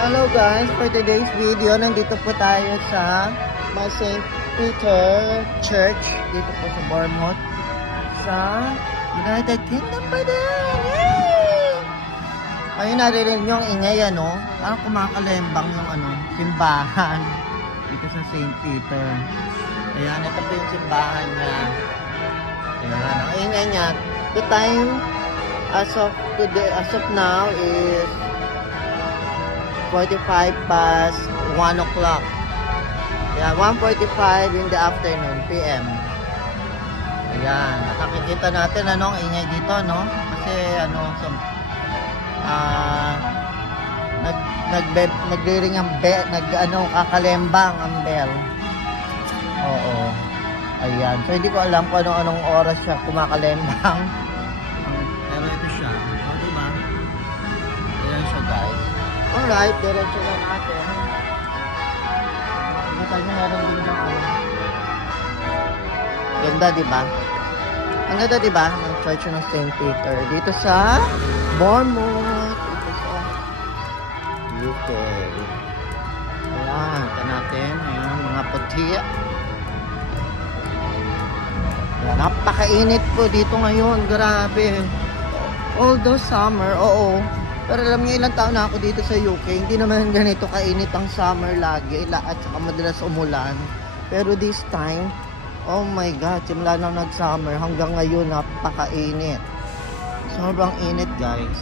Hello guys, for today's video, nandito po tayo sa St. Peter Church, dito po sa Bournemouth, sa United Kingdom pa din. Yay! Ayun, narinig nyo ang ingay, ano? Parang kumakalembang yung simbahan dito sa St. Peter. Ayan, ito po yung simbahan niya. Ayan, ang ingay niya. The time as of now is 45 past 1 o'clock. Yeah, 1:45 in the afternoon, PM. Ayan, nakikita natin ang ingay dito, no? Kasi nagre-ring ang bell, kakalembang ang bell. Oo. Ayan, so hindi ko alam kung anong oras siya kumakalembang. Pero ito siya. O, diba? Ayan siya, guys. Alright, diretso na natin. Nakikita nyo meron din ng ganda, diba? Ang ganda, diba? Ng Church ng St. Peter. Dito sa Bournemouth. Dito sa UK. Ayan, ito natin. Ayan, mga puti. Ayan, napakainit po dito ngayon. Grabe. Although summer, oo. Pero alam niyo, ilang taon na ako dito sa UK, hindi naman ganito kainit ang summer lagi at saka madalas umulan. Pero this time, oh my God, simula na nag-summer hanggang ngayon, napakainit. Sobrang init, guys.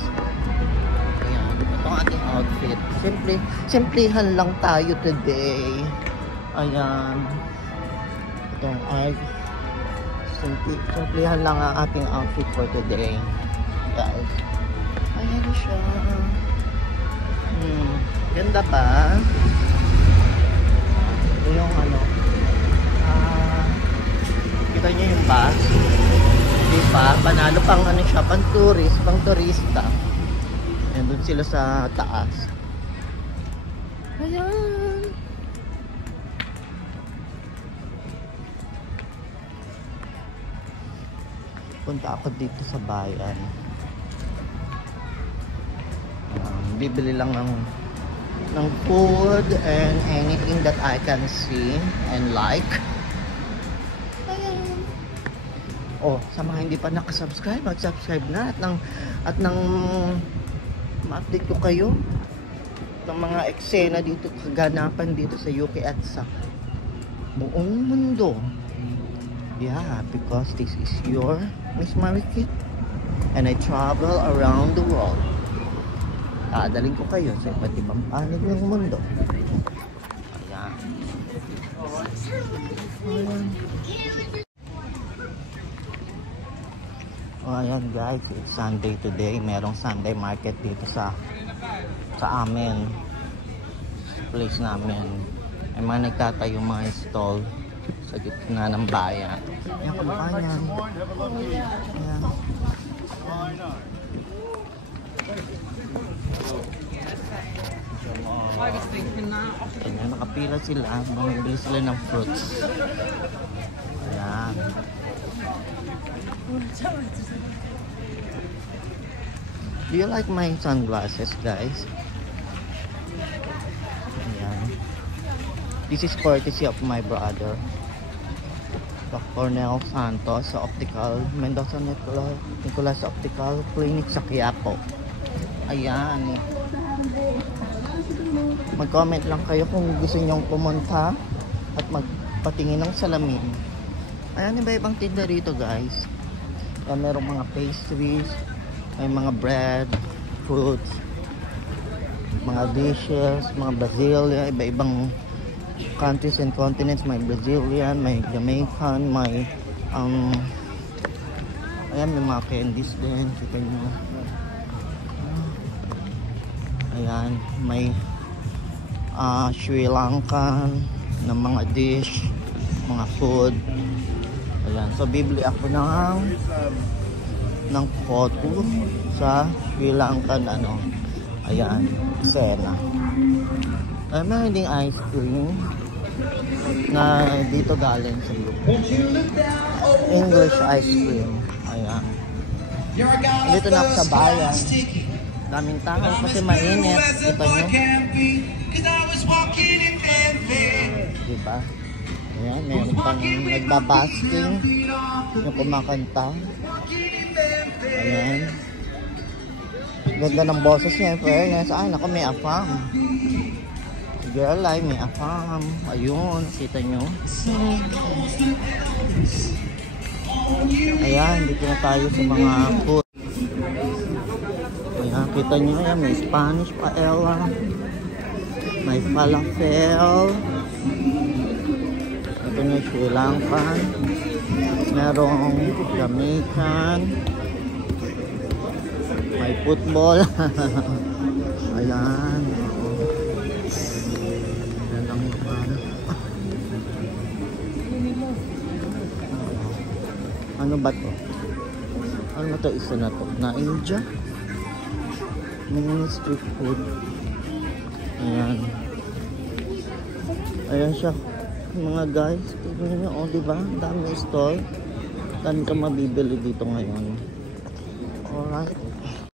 Ayan, itong ating outfit. Simplihan lang tayo today. Ayan. Itong simplihan lang ang ating outfit for today, guys. Ayan siya. Ganda ba? Ito yung kita nyo yung bus. Diba? Panalo pang siya, pang turista. Ayan, dun sila sa taas. Ayan. Punta ako dito sa bayan. Bibili lang ng food and anything that I can see and like. Ayan. Oh, sa mga hindi pa nakasubscribe, mag-subscribe na at nang ma-update ko kayo ng mga eksena dito, kaganapan dito sa UK at sa buong mundo. Yeah, because this is your Miss Marikit and I travel around the world. Daling ko kayo sa iba't ibang panig ng mundo. Ayan. Ayan guys, it's Sunday today. Merong Sunday market dito sa amin. Place namin. May mga nagtatayo mga stall sa gitna ng bayan. Ayan, kumpanyan. Ayan. Ayan, nakapila sila. Bumibili sila ng fruits. Ayan. Do you like my sunglasses, guys? Ayan. This is courtesy of my brother, Dr. Nel Santos sa Optical Mendoza Nicolas Optical Clinic sa Quiapo. Ayan. Mag-comment lang kayo kung gusto nyong pumunta at magpatingin ng salamin. Ayan, iba-ibang tinda rito, guys. Ayan, merong mga pastries, may mga bread, fruits, mga dishes, mga Brazilian, iba-ibang countries and continents. May Brazilian, may Jamaican, may ayan, may mga candies din. Kita nyo. Ayan, may Sri Lankan na mga dish, mga food. Ayan, so bibili ako ng photo sa Sri Lankan ayan, Sena. Ay, meron ding ice cream na dito galing sa English ice cream. Ayan. Dito na ako sa bayan. Daming tao kasi mainit. Kita nyo? Diba? Ayan, meron pang nagbabasking. Yung kumakanta. Ayan. Ganda ng boses niya. Fairness. Ay, naku, may afam. Girl, ay, may afam. Ayun, kita nyo. Ayan, dito na tayo sa mga food. Ayan, kita nyo. Ayan, may Spanish paella. May falafel. Ito na Sri Lankan. Merong Jamaican. May football. Ayan. Ayan lang naman. Ano ba to? Ano ba to? Isa na to? Na India? Mini street food. Ayan. Ayan siya. Mga guys. Tignan nyo. O, diba? Dami store. Saan ka mabibili dito ngayon? Alright.